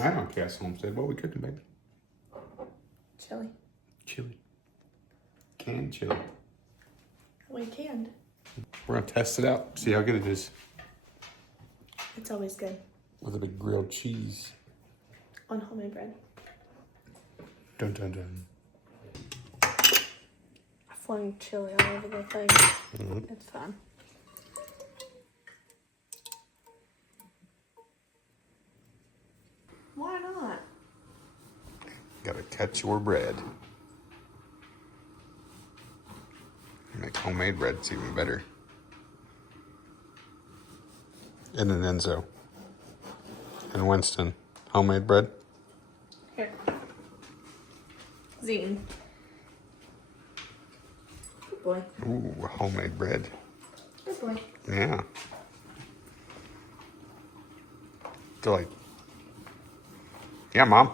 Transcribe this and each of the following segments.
I don't Chaos Homestead. What are we cooking, baby? Chili. Chili. Canned chili. We canned. We're gonna test it out, see how good it is. It's always good. With a big grilled cheese. On homemade bread. Dun dun dun. I flung chili all over the thing. It's fun. Why not? Gotta catch your bread. Make homemade bread, it's even better. And then Enzo. And Winston. Homemade bread. Here. Zine. Good boy. Ooh, homemade bread. Good boy. Yeah. They're like, yeah, Mom.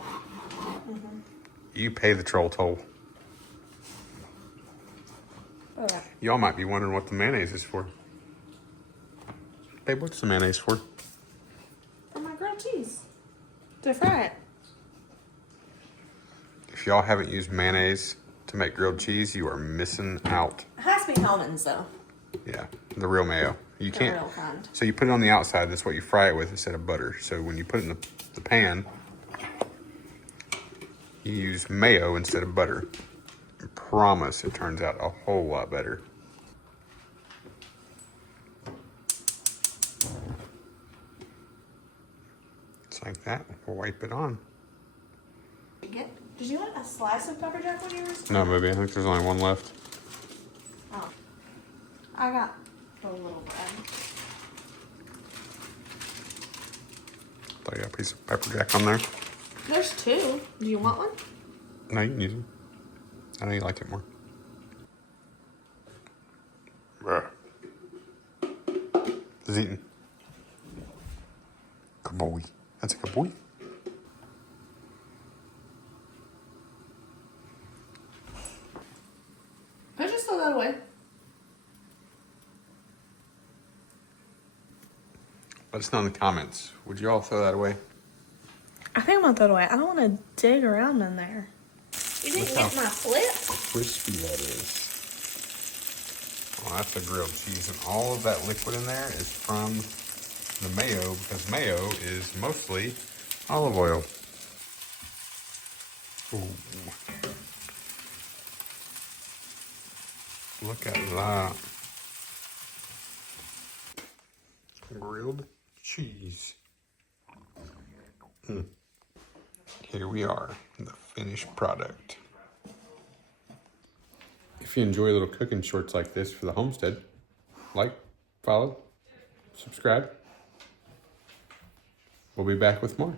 You pay the troll toll. Alright. Y'all might be wondering what the mayonnaise is for. Babe, what's the mayonnaise for? For my grilled cheese. To fry it. If y'all haven't used mayonnaise to make grilled cheese, you are missing out. It has to be Hellman's though. Yeah, the real mayo. You The can't. real kind. So you put it on the outside. That's what you fry it with instead of butter. So when you put it in the pan, you use mayo instead of butter. I promise it turns out a whole lot better. Just like that. We'll wipe it on. Did you want a slice of pepper jack when you were? No, baby. I think there's only one left. Oh. I got the little bread. Thought you got a piece of pepper jack on there. There's two. Do you want one? No, you can use it. I know you like it more. Bruh. He's eating. Good boy. That's a good boy. I just throw that away. Let us know in the comments. Would you all throw that away? I think I'm gonna throw it away. I don't want to dig around in there. You didn't Look get how my flip? crispy that is. Well, that's a grilled cheese, and all of that liquid in there is from the mayo, because mayo is mostly olive oil. Ooh. Look at that. Grilled cheese. Here we are, the finished product. If you enjoy little cooking shorts like this for the homestead, like, follow, subscribe. We'll be back with more.